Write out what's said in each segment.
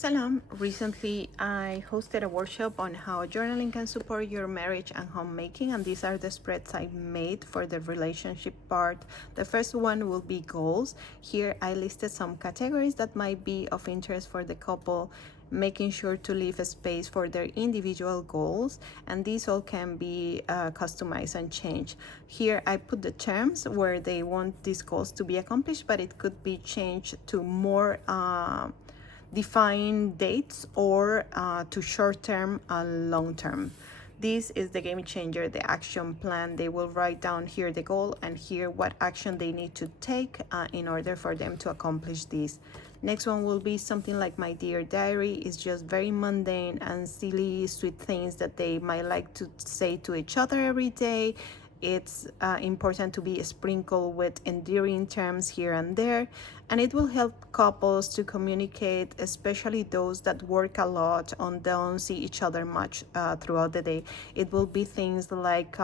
Salam. Recently, I hosted a workshop on how journaling can support your marriage and homemaking, and these are the spreads I made for the relationship part. The first one will be goals. Here, I listed some categories that might be of interest for the couple, making sure to leave a space for their individual goals, and these all can be customized and changed. Here, I put the terms where they want these goals to be accomplished, but it could be changed to more define dates or to short-term and long-term. This is the game changer, the action plan. They will write down here the goal and here what action they need to take in order for them to accomplish this. Next one will be something like my dear diary. It's just very mundane and silly, sweet things that they might like to say to each other every day. It's important to be sprinkled with endearing terms here and there, and it will help couples to communicate, especially those that work a lot and don't see each other much throughout the day. It will be things like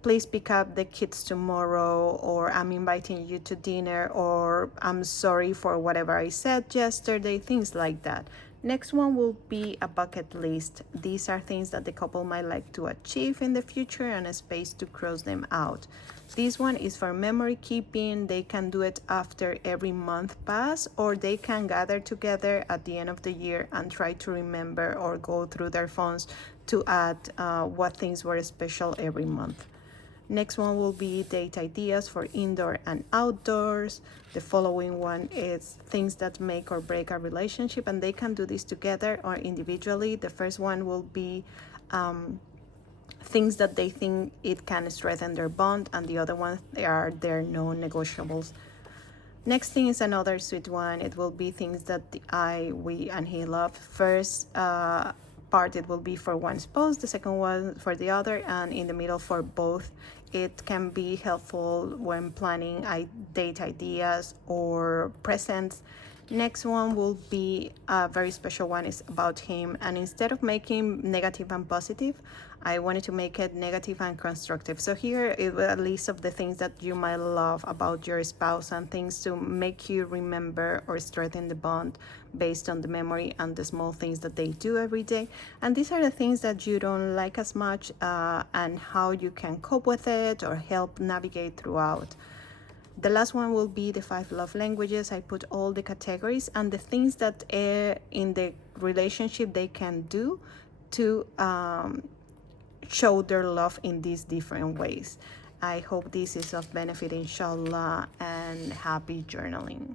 please pick up the kids tomorrow, or I'm inviting you to dinner, or I'm sorry for whatever I said yesterday, things like that. Next one will be a bucket list. These are things that the couple might like to achieve in the future and a space to cross them out. This one is for memory keeping. They can do it after every month pass, or they can gather together at the end of the year and try to remember or go through their phones to add what things were special every month. Next one will be date ideas for indoor and outdoors. The following one is things that make or break a relationship, and they can do this together or individually. The first one will be things that they think it can strengthen their bond, and the other ones are their non-negotiables. Next thing is another sweet one. It will be things that we, and he love. First part, it will be for one spouse, the second one for the other, and in the middle for both. It can be helpful when planning date ideas or presents. Next one will be a very special one. Is about him, and instead of making negative and positive, I wanted to make it negative and constructive. So here is a list of the things that you might love about your spouse and things to make you remember or strengthen the bond based on the memory and the small things that they do every day. And these are the things that you don't like as much and how you can cope with it or help navigate throughout. The last one will be the 5 love languages. I put all the categories and the things that in the relationship they can do to show their love in these different ways. I hope this is of benefit, inshallah, and happy journaling.